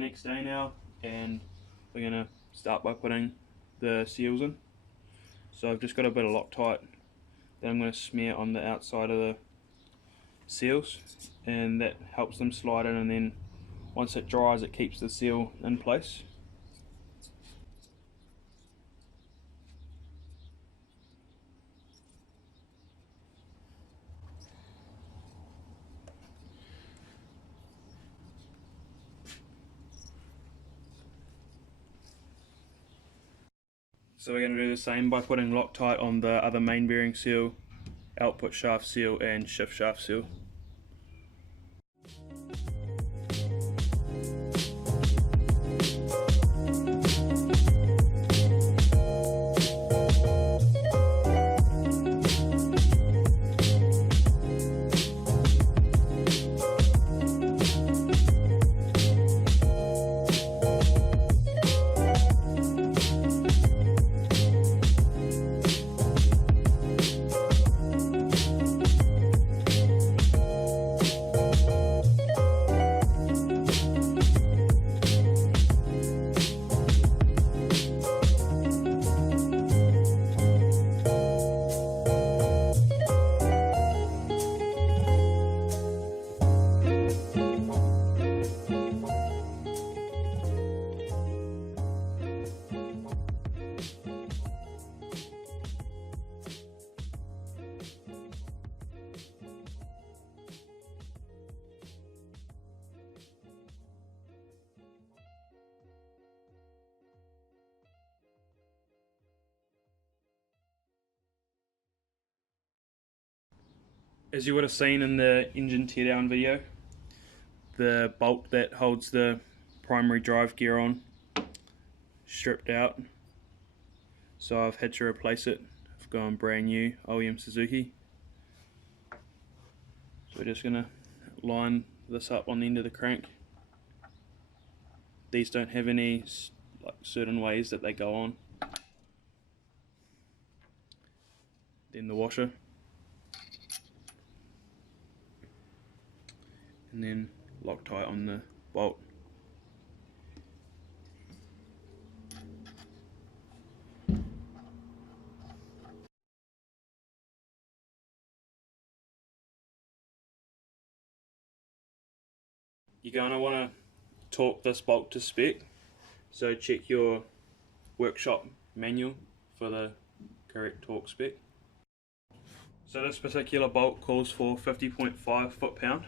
next day now, and we're going to start by putting the seals in. So I've just got a bit of Loctite that I'm going to smear on the outside of the seals, and that helps them slide in, and then once it dries it keeps the seal in place. So we're going to do the same by putting Loctite on the other main bearing seal, output shaft seal and shift shaft seal. As you would have seen in the engine teardown video, the bolt that holds the primary drive gear on stripped out, so I've had to replace it. I've gone brand new OEM Suzuki. So we're just going to line this up on the end of the crank. These don't have any certain ways that they go on. Then the washer. And then Loctite on the bolt. You're going to want to torque this bolt to spec, so check your workshop manual for the correct torque spec. So this particular bolt calls for 50.5 foot-pound.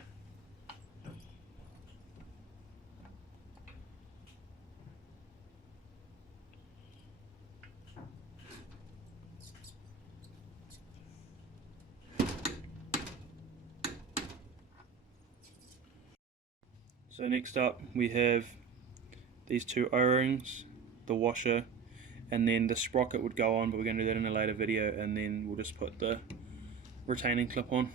So next up we have these two O-rings, the washer, and then the sprocket would go on, but we're going to do that in a later video, and then we'll just put the retaining clip on.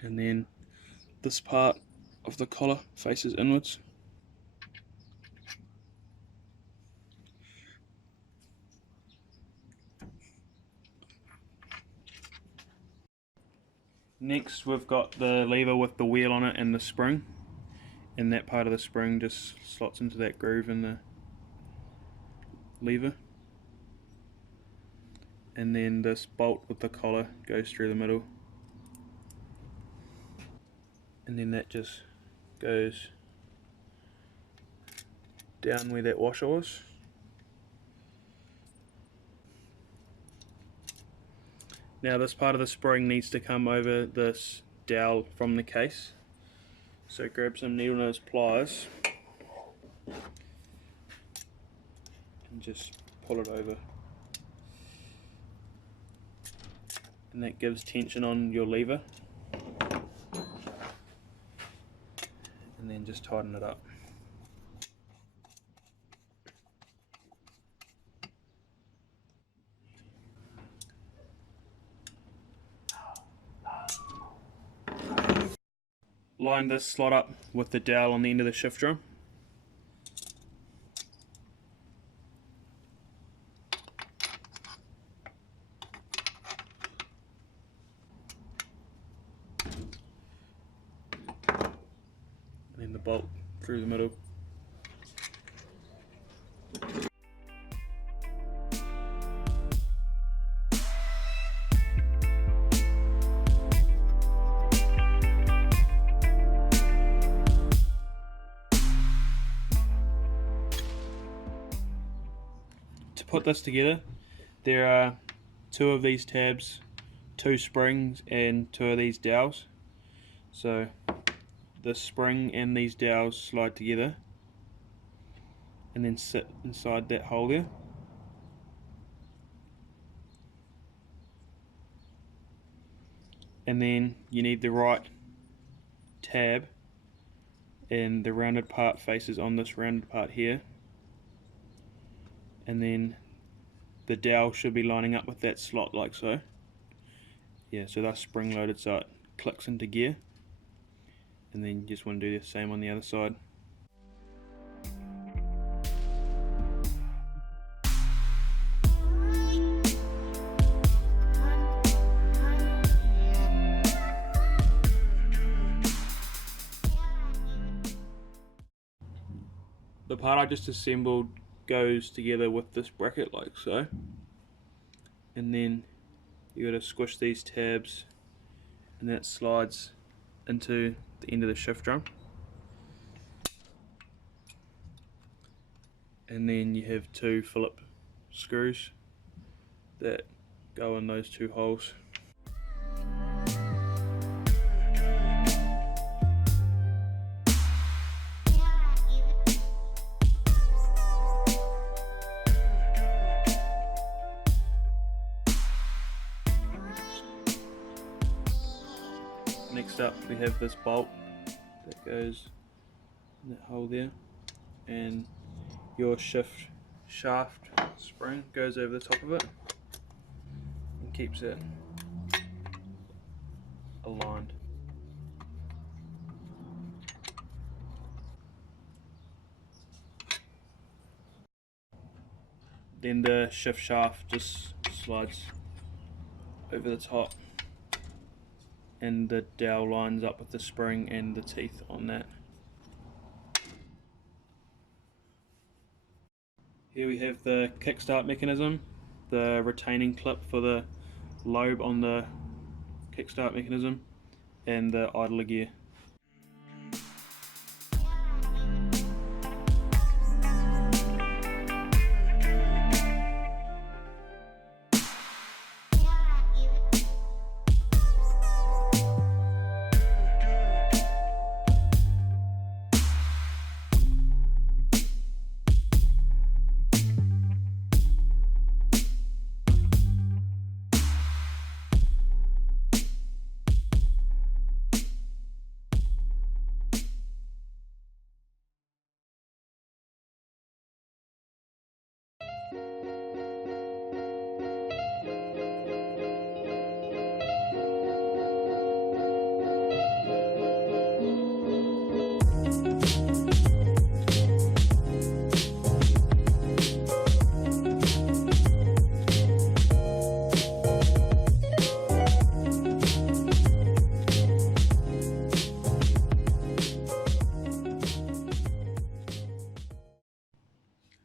And then this part of the collar faces inwards. Next we've got the lever with the wheel on it and the spring, and that part of the spring just slots into that groove in the lever, and then this bolt with the collar goes through the middle, and then that just goes down where that washer was. Now this part of the spring needs to come over this dowel from the case, so grab some needle nose pliers and just pull it over, and that gives tension on your lever, and then just tighten it up. Line this slot up with the dowel on the end of the shift drum. bolt through the middle. To put this together, there are 2 of these tabs, 2 springs and 2 of these dowels. So the spring and these dowels slide together and then sit inside that hole there. And then you need the right tab, and the rounded part faces on this rounded part here, and then the dowel should be lining up with that slot like so. Yeah, so that's spring loaded so it clicks into gear, and then you just want to do the same on the other side. The part I just assembled goes together with this bracket like so, and then you got to squish these tabs and that slides into the end of the shift drum, and then you have 2 Phillip screws that go in those 2 holes. Next up we have this bolt that goes in that hole there, and your shift shaft spring goes over the top of it and keeps it aligned. Then the shift shaft just slides over the top, and the dowel lines up with the spring and the teeth on that. Here we have the kickstart mechanism, the retaining clip for the lobe on the kickstart mechanism, and the idler gear.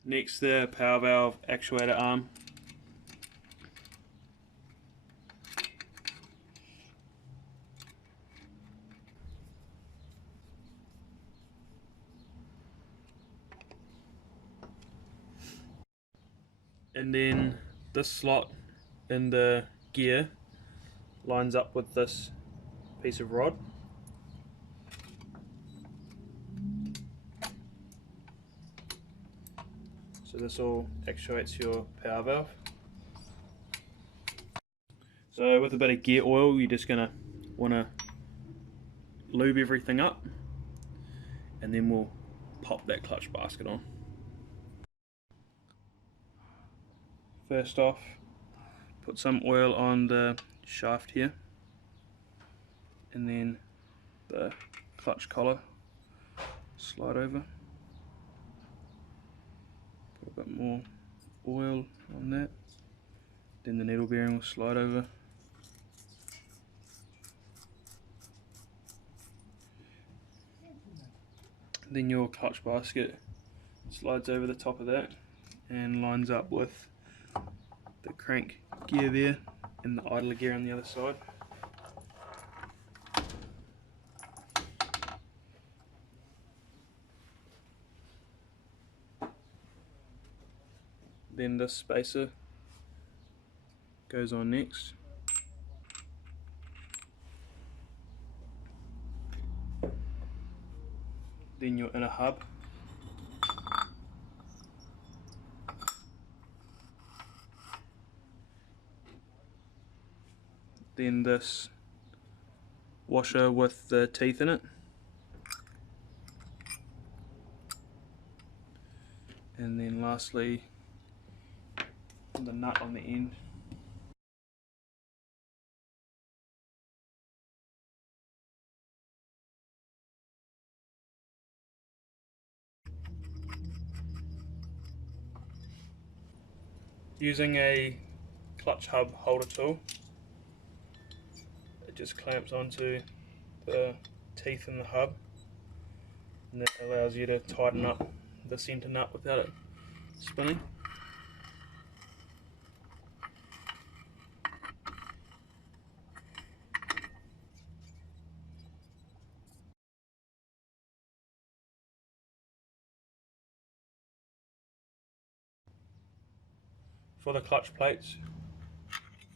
Next, the power valve actuator arm. And then this slot in the gear lines up with this piece of rod. So this all actuates your power valve. So with a bit of gear oil, you're just gonna wanna lube everything up, and then we'll pop that clutch basket on. First off, put some oil on the shaft here, and then the clutch collar, slide over. Put a bit more oil on that, then the needle bearing will slide over. Then your clutch basket slides over the top of that and lines up with the crank gear there and the idler gear on the other side. Then this spacer goes on next. Then your inner hub. Then this washer with the teeth in it. And then lastly, the nut on the end. Using a clutch hub holder tool, it just clamps onto the teeth in the hub, and that allows you to tighten up the centre nut without it spinning. For the clutch plates,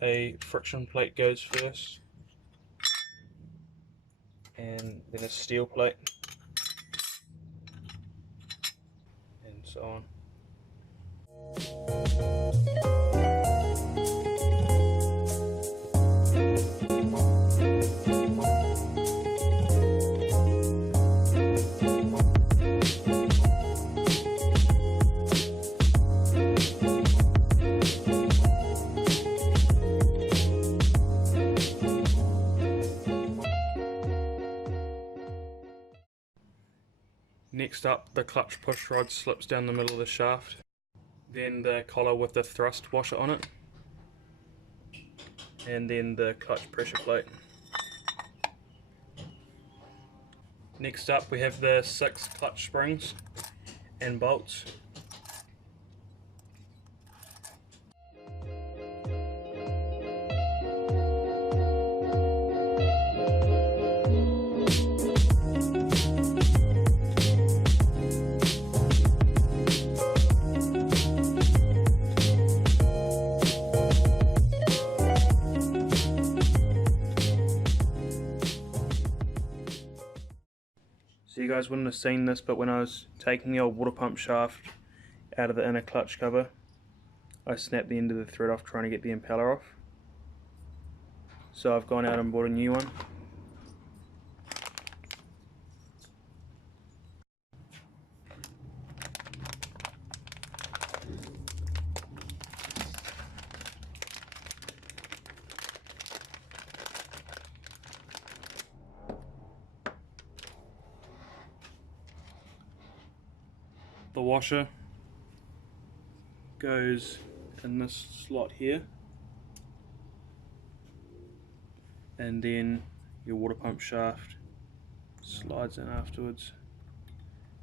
a friction plate goes first, and then a steel plate, and so on. Next up, the clutch push rod slips down the middle of the shaft, then the collar with the thrust washer on it, and then the clutch pressure plate. Next up we have the 6 clutch springs and bolts. So you guys wouldn't have seen this, but when I was taking the old water pump shaft out of the inner clutch cover, I snapped the end of the thread off trying to get the impeller off. So I've gone out and bought a new one. The washer goes in this slot here, and then your water pump shaft slides in afterwards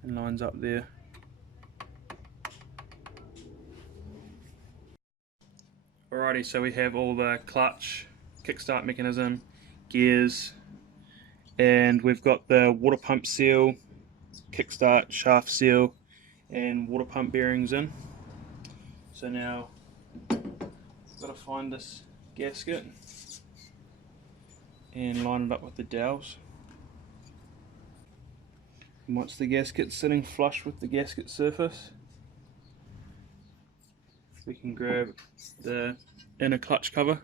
and lines up there. Alrighty, so we have all the clutch, kickstart mechanism, gears, and we've got the water pump seal, kickstart shaft seal, and water pump bearings in. So now I've got to find this gasket and line it up with the dowels. And once the gasket's sitting flush with the gasket surface, we can grab the inner clutch cover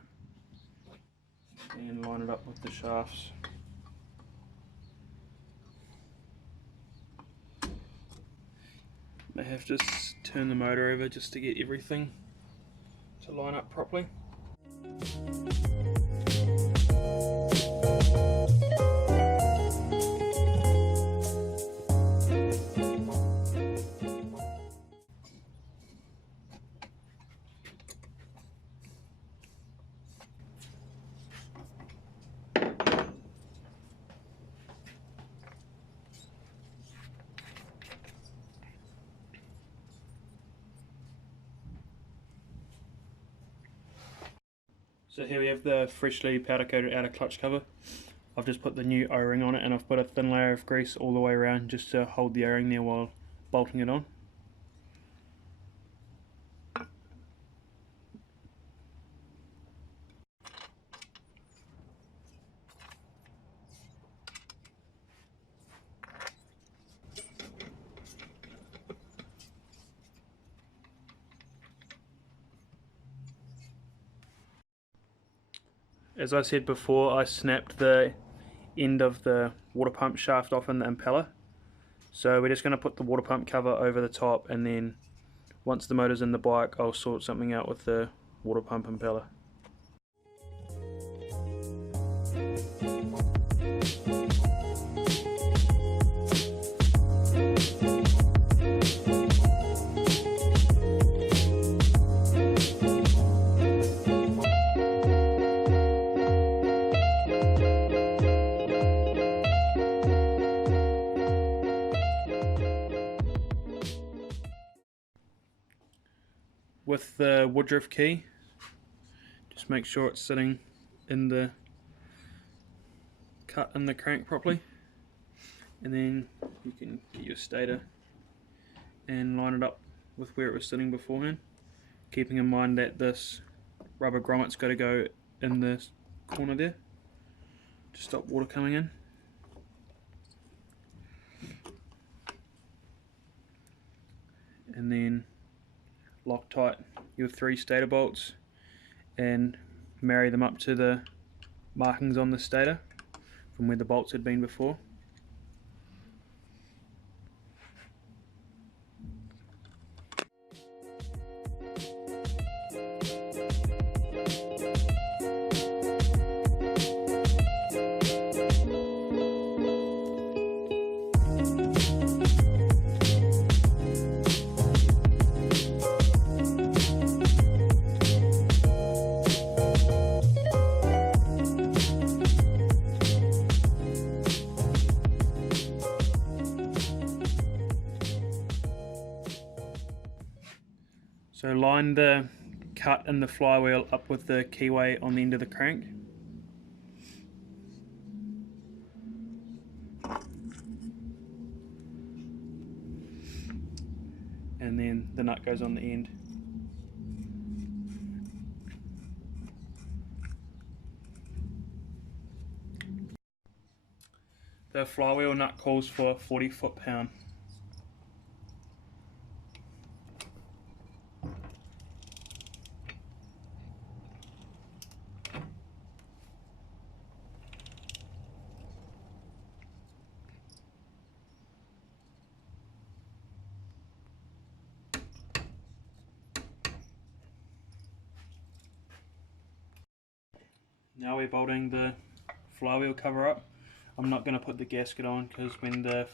and line it up with the shafts. May have to turn the motor over just to get everything to line up properly. So here we have the freshly powder coated outer clutch cover. I've just put the new O-ring on it, and I've put a thin layer of grease all the way around just to hold the O-ring there while bolting it on. As I said before, I snapped the end of the water pump shaft off in the impeller. So we're just going to put the water pump cover over the top, and then once the motor's in the bike, I'll sort something out with the water pump impeller. With the Woodruff key, just make sure it's sitting in the cut in the crank properly, and then you can get your stator and line it up with where it was sitting beforehand, keeping in mind that this rubber grommet's got to go in the corner there to stop water coming in. And then lock tight your 3 stator bolts and marry them up to the markings on the stator from where the bolts had been before. So line the cut in the flywheel up with the keyway on the end of the crank. And then the nut goes on the end. The flywheel nut calls for 40 foot-pound. Now we're bolting the flywheel cover up. I'm not going to put the gasket on because when the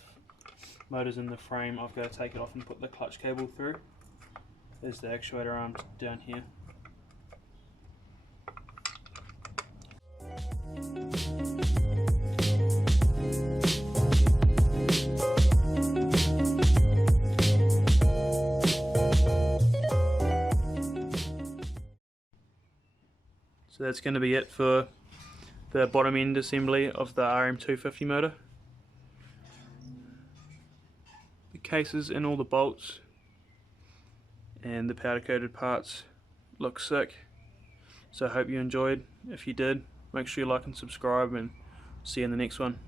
motor's in the frame, I've got to take it off and put the clutch cable through. There's the actuator arms down here. So that's going to be it for the bottom end assembly of the RM250 motor. The cases and all the bolts and the powder coated parts look sick. So I hope you enjoyed. If you did, make sure you like and subscribe, and see you in the next one.